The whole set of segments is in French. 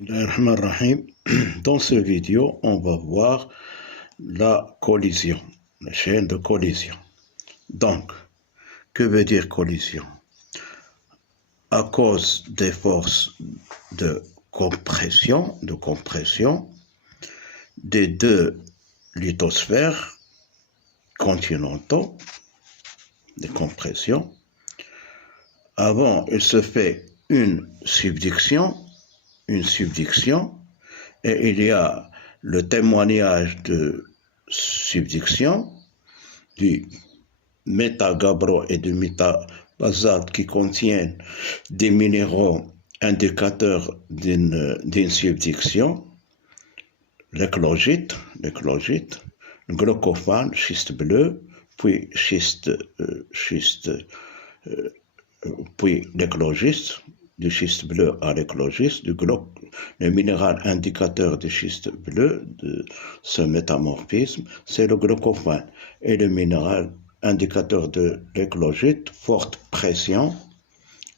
Bismillahirrahmanirrahim. Dans ce vidéo, on va voir la collision, la chaîne de collision. Donc, que veut dire collision? À cause des forces de compression des deux lithosphères continentaux, de compression. Avant, il se fait une subduction, et il y a le témoignage de subduction du métagabbro et du métabasalte qui contiennent des minéraux indicateurs d'une subduction, l'éclogite, le glaucophane, schiste bleu, puis puis l'éclogiste, du schiste bleu à l'éclogiste, le minéral indicateur du schiste bleu de ce métamorphisme, c'est le glaucophane. Et le minéral indicateur de l'éclogite, forte pression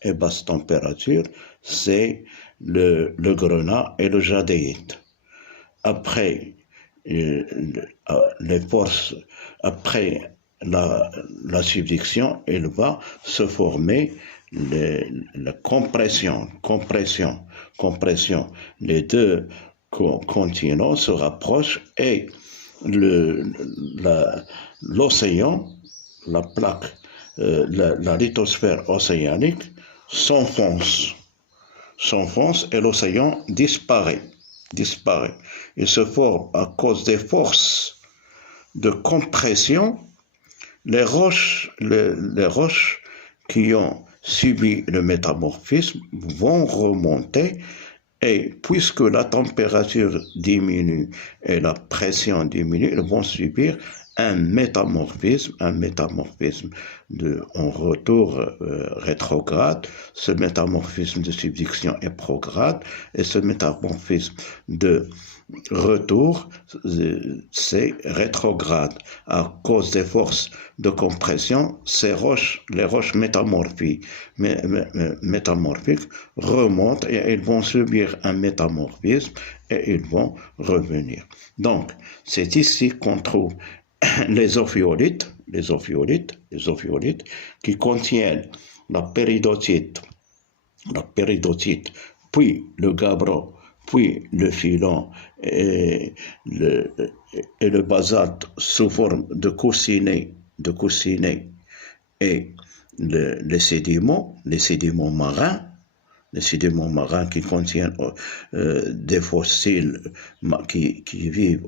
et basse température, c'est le grenat et le jadéite. Après les forces, après la subduction, il va se former la compression. Les deux continents se rapprochent et l'océan, la plaque, la lithosphère océanique s'enfonce et l'océan disparaît. Il se forme à cause des forces de compression. Les roches qui ont subi le métamorphisme vont remonter, et puisque la température diminue et la pression diminue, ils vont subir un métamorphisme en retour rétrograde. Ce métamorphisme de subduction est prograde, et ce métamorphisme de retour, c'est rétrograde. À cause des forces de compression, les roches métamorphiques remontent et ils vont subir un métamorphisme et ils vont revenir. Donc, c'est ici qu'on trouve les ophiolites qui contiennent la péridotite, puis le gabbro, puis le filon et le basalte sous forme de coussinets et les sédiments marins qui contiennent des fossiles qui vivent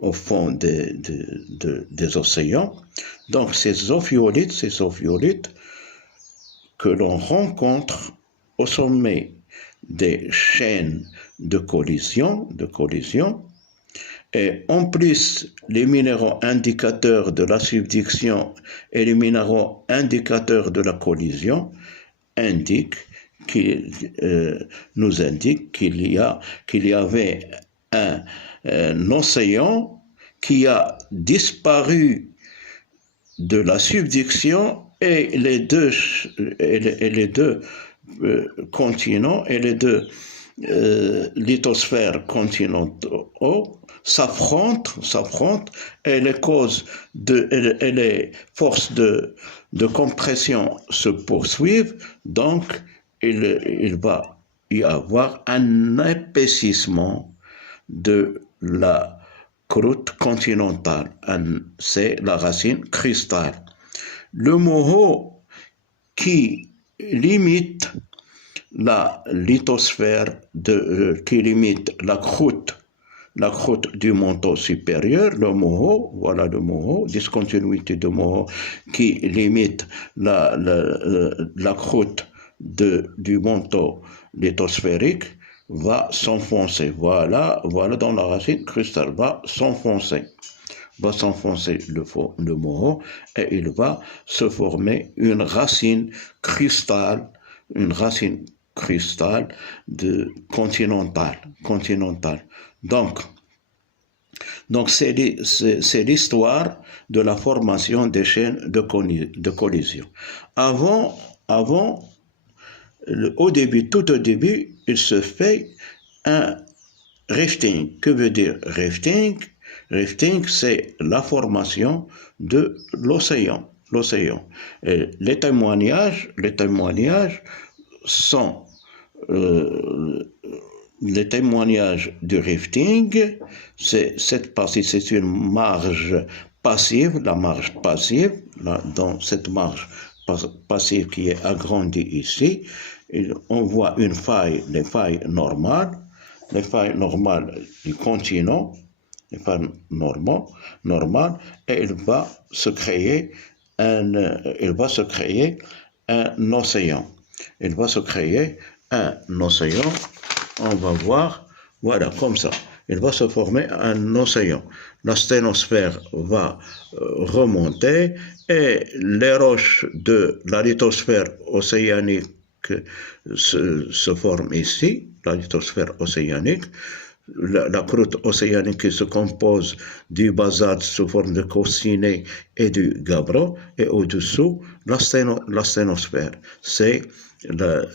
au fond des océans. Donc ces ophiolites que l'on rencontre au sommet des chaînes de collision, et en plus les minéraux indicateurs de la subduction et les minéraux indicateurs de la collision nous indiquent qu'il y avait un océan qui a disparu de la subduction, et les deux continents et les deux lithosphères continentaux s'affrontent, et les forces de compression se poursuivent. Donc il va y avoir un épaississement de la croûte continentale. C'est la racine cristal. Le moho qui limite la lithosphère, qui limite la croûte du manteau supérieur, le moho, discontinuité de moho qui limite la croûte du manteau lithosphérique, va s'enfoncer. Voilà dans la racine cristal, va s'enfoncer le moho, et il va se former une racine cristal continentale. Donc c'est l'histoire de la formation des chaînes de collision. Avant au début, tout au début, il se fait un rifting. Que veut dire rifting? Rifting, c'est la formation de l'océan. Les témoignages sont les témoignages du rifting. Cette partie, c'est une marge passive, la marge passive, là, dans cette marge passive qui est agrandie ici, on voit les failles normales du continent, les failles normales, et il va se créer un océan. Il va se créer un océan, on va voir, voilà, comme ça. Il va se former un océan. La sténosphère va remonter et les roches de la lithosphère océanique se forment ici, la lithosphère océanique. La croûte océanique qui se compose du basalte sous forme de cossinet et du gabbro, et au-dessous, la sténosphère. C'est la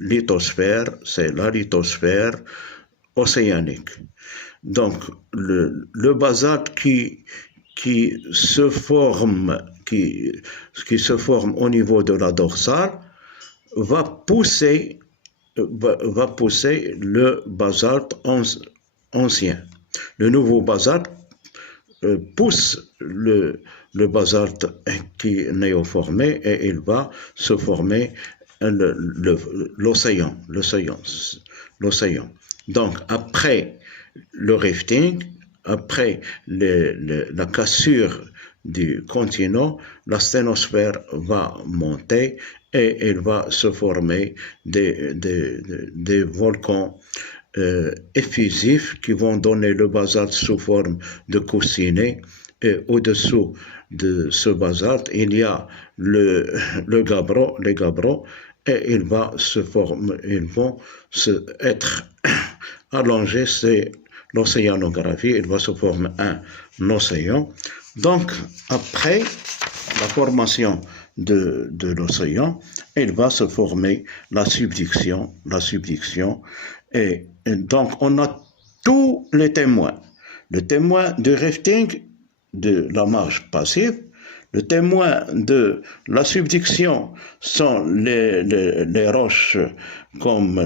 lithosphère océanique. Donc, le basalte qui se forme au niveau de la dorsale va pousser le basalte ancien. Le nouveau basalte pousse le basalte qui est néoformé et il va se former l'océan. Donc, après le rifting, après la cassure du continent, la sténosphère va monter et il va se former des volcans effusifs qui vont donner le basalte sous forme de coussinet. Et au-dessous de ce basalte, il y a les gabbros, et ils vont être allongés. C'est l'océanographie, il va se former un océan. Donc, après la formation de l'océan, il va se former la subduction, et donc on a tous les témoins. Le témoin du rifting, de la marge passive, le témoin de la subduction sont les roches comme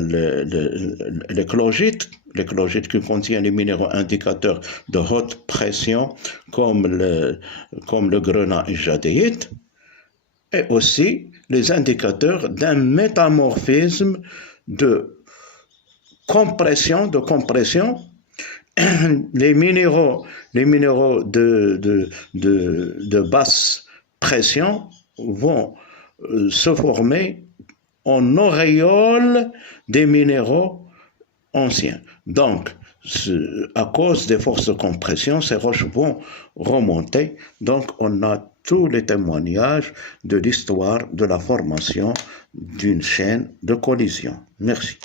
les clogites qui contiennent les minéraux indicateurs de haute pression comme le grenat et jadéite, et aussi les indicateurs d'un métamorphisme de compression. Les minéraux de basse pression vont se former en auréole des minéraux anciens. Donc, à cause des forces de compression, ces roches vont remonter. Donc, on a tous les témoignages de l'histoire de la formation d'une chaîne de collision. Merci.